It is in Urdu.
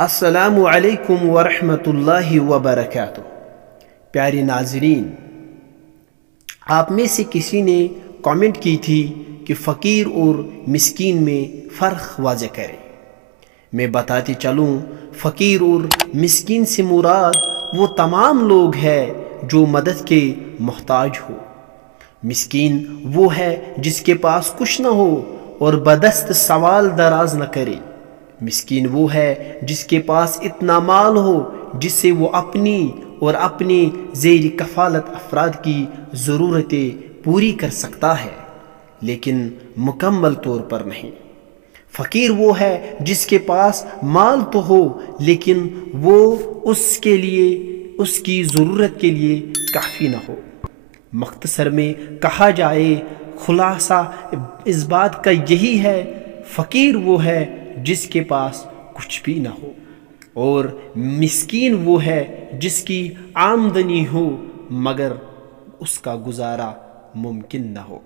السلام علیکم ورحمۃ اللہ وبرکاتہ۔ پیارے ناظرین، آپ میں سے کسی نے کامنٹ کی تھی کہ فقیر اور مسکین میں فرق واضح کریں۔ میں بتاتے چلوں، فقیر اور مسکین سے مراد وہ تمام لوگ ہیں جو مدد کے محتاج ہو۔ مسکین وہ ہے جس کے پاس کچھ نہ ہو اور بدست سوال دراز نہ کرے۔ مسکین وہ ہے جس کے پاس اتنا مال ہو جس سے وہ اپنی اور اپنے زیر کفالت افراد کی ضرورتیں پوری کر سکتا ہے، لیکن مکمل طور پر نہیں۔ فقیر وہ ہے جس کے پاس مال تو ہو لیکن وہ اس کی ضرورت کے لیے کافی نہ ہو۔ مختصر میں کہا جائے، خلاصہ اس بات کا یہی ہے، فقیر وہ ہے جس کے پاس کچھ بھی نہ ہو، اور مسکین وہ ہے جس کی آمدنی ہو مگر اس کا گزارا ممکن نہ ہو۔